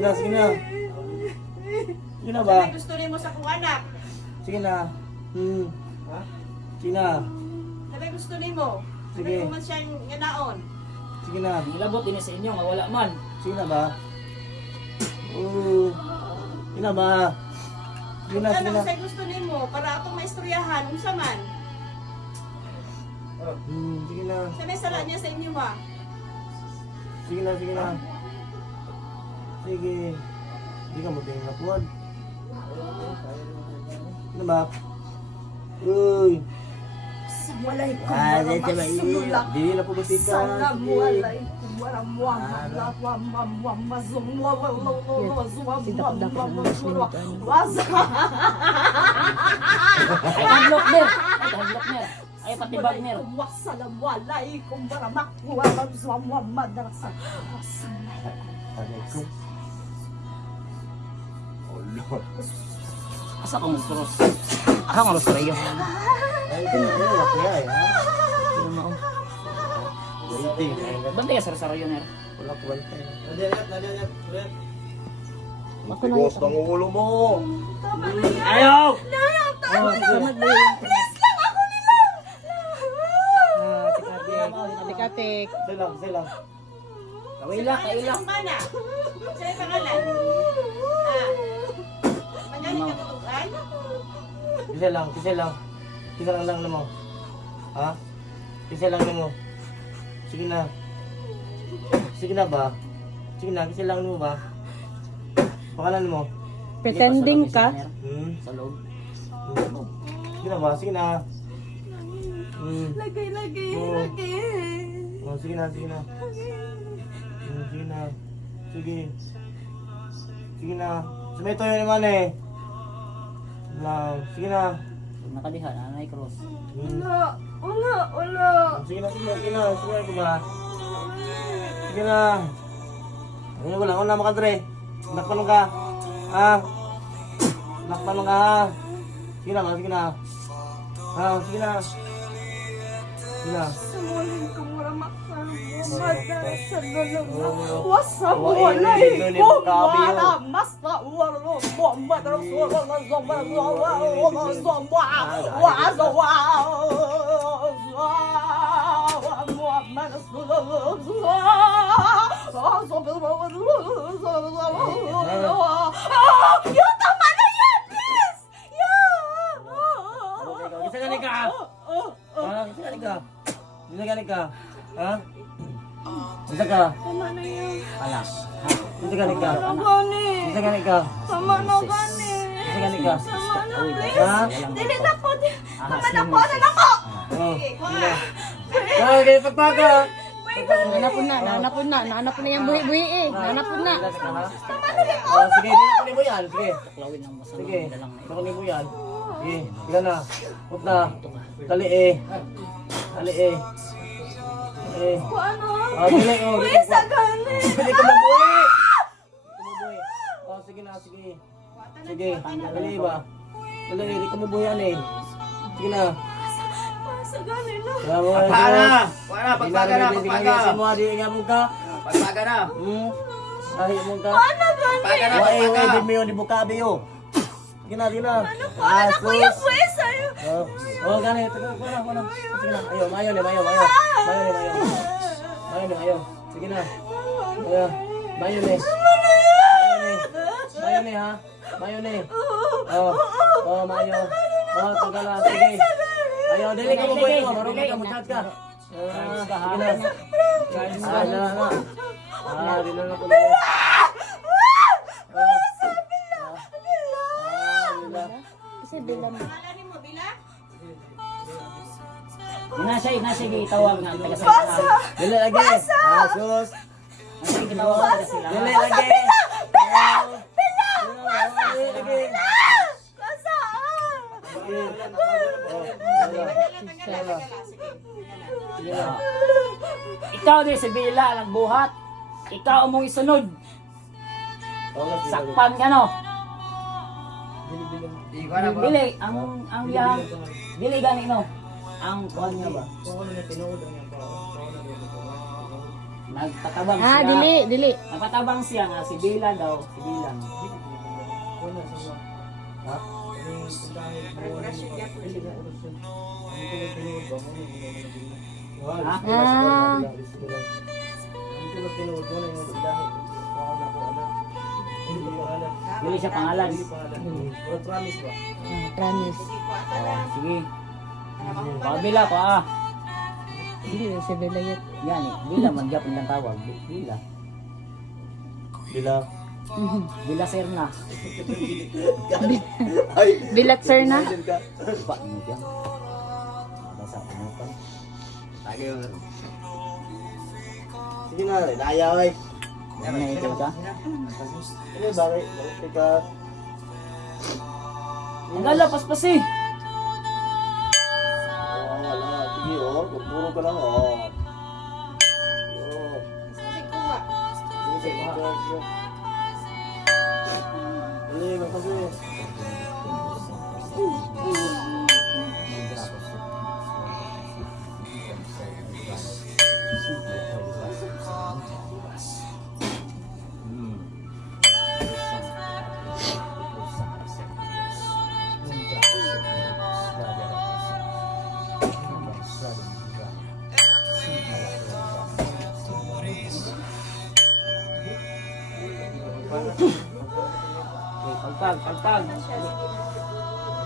na, sige na. Sige na ba? Sabi gusto rin mo sa kong anak. Sige na. Ha? Sige na. Sabi gusto rin mo. Sige. Sabi mo man siya nga naon. Sige na. Ilabot din sa inyo, mawala man. Sige na ba? Sige na ba? Sige na, sige Ano na. sa gusto rin mo para atong maistoryahan unsa man. Sige na. Sabi sala niya sa inyo ba? Sige na, sige na. Sige. Hindi ka mo tingin na puwad. Ano ba? Uy! Walay ko Dito ba? Dili na po ba tika? walay ko Ay, hadlok ner. Ay, hadlok ner. Ay, patibag ner. Wassalamualaikum warahmatullahi wabarakatuh. Alaikum. Oh Lord. Asa kong cross? Asa kong rosaryo? Ay, ito na kaya eh. Ha? Sino mo? Waiting. Bantay ka sa rosaryo ner. Wala ko bantay. Ako na Tigas ng ulo mo. Ayaw! Tikatik. Silang, silang. Kaila, kaila. Mana? Sa'yo pangalan? Magaling ka tutukan? Kisa lang, kisa lang. Kisa lang mo. Ha? Kisa lang mo. Sige na. Sige na ba? Sige na, kisa lang mo ba? Pakalan mo. Pretending ka. Sa loob. Sige na ba? Sige na. Lagay. Oh, sige na, sige na. Sige na. Sige. Sige na. Sumito yun naman eh. Lang. Sige na. Huwag nakadihan, anay cross. Wala. Sige na, sige na, sige na. Sige na ko ba? Sige na. Ano wala ko na makadre. Nakpanong ka. Ha? Nakpanong ka ha? Sige na ba? Sige na. Ha? Sige na. Sige na. Kisa galing ka? Ha? Kisa galing ka? Kisa galing ka? Ha? Kisa ka? Tama na yan. Alas. Kisa galing ka? Gani. Kisa galing ka? Tama na gani. Kisa galing ka? Tama na please. Ha? Dili na po. Tama na po. Ano na po? Oh. Ah, kaya pagpaga. Nanapon na yung buhi-buhi eh. Nanapon na. Oh, sige, hindi na kunin mo yan. Sige. Taklawin ang masama Sige. na lang na Hindi kunin mo yan. Sige, sige na. Put na. Tali eh. Tali eh. Eh. Ano? Oh, dili oh. Please, gani. Hindi ka mabuhi. Kumubuhi. Oh, sige na, sige. Sige, dali ba? Dali, hindi ka mabuhian eh. Sige na. Sa gani na. Pagpaga na, pagpaga na. Di nga mo ka. Pagpaga na. Sahi mo ka. Ano gani? Pagpaga na, Wai, pagpaga. di mo yun, di bukabi yun. Sige na, sige na. Ano ko yung please? Ayo. Oh, gani. Wala. Sige na. Ayaw, mayo. Mayo. Sige na. Ayaw. Mayo ni. Mayo ni, ha? Mayo ni. Oh, mayo. Oh, tagala. Sige. Ayaw, dili ka mo boy mo. Marunong ka, muchat ka. Sige na. Di na ko na. Kasi bilang. Pangalan mo, Bila? Inasay, gitawag na ang taga-salita. Dili lagi. Asus. Inasay, gitawag na taga-sila. Dili lagi. Ikaw din si Bila, nagbuhat. Ikaw among isunod. Sakpan ka no. Dili, ang yang dili gani no. Ang kuan niya ba? Nagpatabang Ah, siya. dili, dili. Nagpatabang siya nga si Bila daw. Si Bila. Ha? Ha? Ah. Dili siya pangalan. Promise ba? Ah, promise. Oh, sige. Bila ko ah. Dili si Belayet. Yan eh. Bila magyapon lang tawag. Bila. Bila. Bila Serna. Ay! Bilat sir na. Ba mo diyan. Basa ko mo pa. Lagi yun. Sige na, naya ay. Yan na ikaw ka. Ano bakit? Bakit ka? Ang gala paspas eh. Wala. Sige oh, puro ka lang oh. Sige, sige. Dali lang kasi.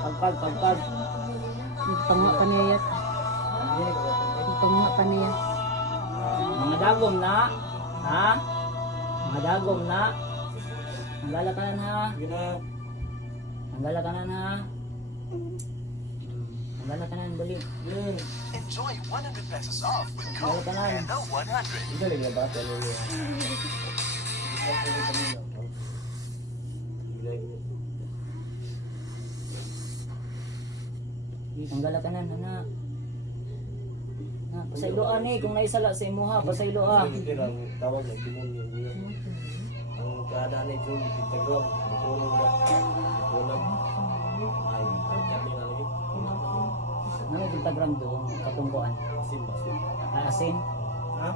Pagpag. Pagpag. Tama pa niya yat. Tama pa niya. Mga dagom na. Ha? Mga dagom na. Ang gala ka na ha. Sige na. Ang gala ka na ha. Ang gala ka na dali. Enjoy 100 pesos off with Ang gala code ka na. NO100. Dali nga ba? Dali. Ang gala ka na na. Pasayloan eh. Kung naisala sa imo ha. Pasayloan. Hindi lang tawag na demonyo niya. Ang keadaan ito ditagram, tulong na. Tulong. Ay, kami na lagi. Ano yung tagram doon? Katungkuan. Masin. Asin. Ha?